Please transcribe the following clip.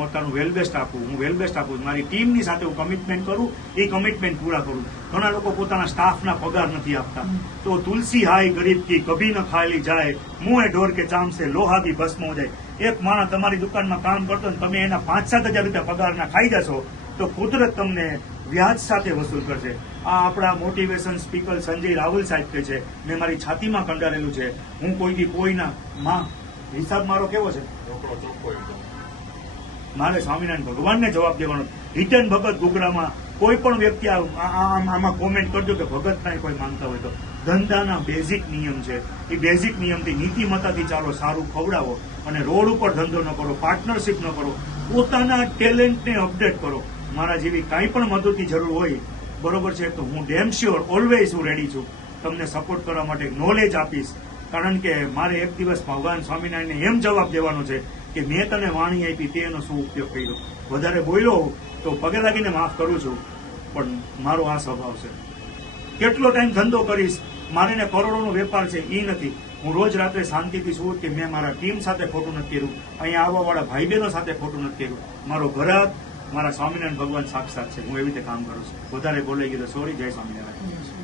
પોતાનું વેલ બેસ્ટ આપું, હું વેલ બેસ્ટ આપું, મારી ટીમની સાથે હું કમિટમેન્ટ કરું, એ કમિટમેન્ટ પૂરા કરું. ઘણા લોકો પોતાના સ્ટાફના પગાર નથી આપતા. તો તુલસી હાય ગરીબ કી કભી ન ખાલી જાય, મુંહે ઢોર કે ચામ સે લોહા ભી ભસ્મ હો જાય. એક માણસ તમારી દુકાનમાં કામ કરતો ને તમે એના 5-7 હજાર રૂપિયા પગારના ખાઈ જશો તો કુદરત તમને વ્યાજ સાથે વસૂલ કરશે. આ આપણા મોટિવેશન સ્પીકર સંજય રાવલ સાહેબ કે છે, મેં મારી છાતીમાં કંડારેલું છે. હું કોઈ કોઈના હિસાબ મારો કેવો છે, મારે સ્વામિનારાયણ ભગવાનને જવાબ દેવાનો. રિટર્ન ભગત ગુગરામાં કોઈ પણ વ્યક્તિ આમાં કોમેન્ટ કરજો કે ભગતના કોઈ માંગતા હોય તો. ધંધાના બેઝિક નિયમ છે, એ બેઝિક નિયમથી નીતિમત્તાથી ચાલો, સારું ખવડાવો અને રોડ ઉપર ધંધો ન કરો, પાર્ટનરશિપ ન કરો, પોતાના ટેલેન્ટને અપડેટ કરો. મારા જેવી કાંઈ પણ મદદની જરૂર હોય, બરોબર છે, તો હું ડેમ શ્યોર ઓલવેઝ હું રેડી છું તમને સપોર્ટ કરવા માટે, નોલેજ આપીશ. કારણ કે મારે એક દિવસ ભગવાન સ્વામિનારાયણને એમ જવાબ દેવાનો છે કે મેં તને વાણી આપી તેનો શું ઉપયોગ કર્યો. વધારે બોલ્યો તો પગે લાગીને માફ કરું છું, પણ મારો આ સ્વભાવ છે. કેટલો ટાઈમ ધંધો કરીશ, મારે ને કરોડોનો વેપાર છે એ નથી. હું રોજ રાત્રે શાંતિથી શું કે મેં મારા ટીમ સાથે ખોટું નથી કર્યું, અહીંયા આવવાવાળા ભાઈ બહેનો સાથે ખોટું નથી કર્યું. મારો ઘરાક મારા સ્વામિનારાયણ ભગવાન સાક્ષાત છે. હું એવી રીતે કામ કરું છું. વધારે બોલાઈ ગયું તો સોરી. જય સ્વામિનારાયણ.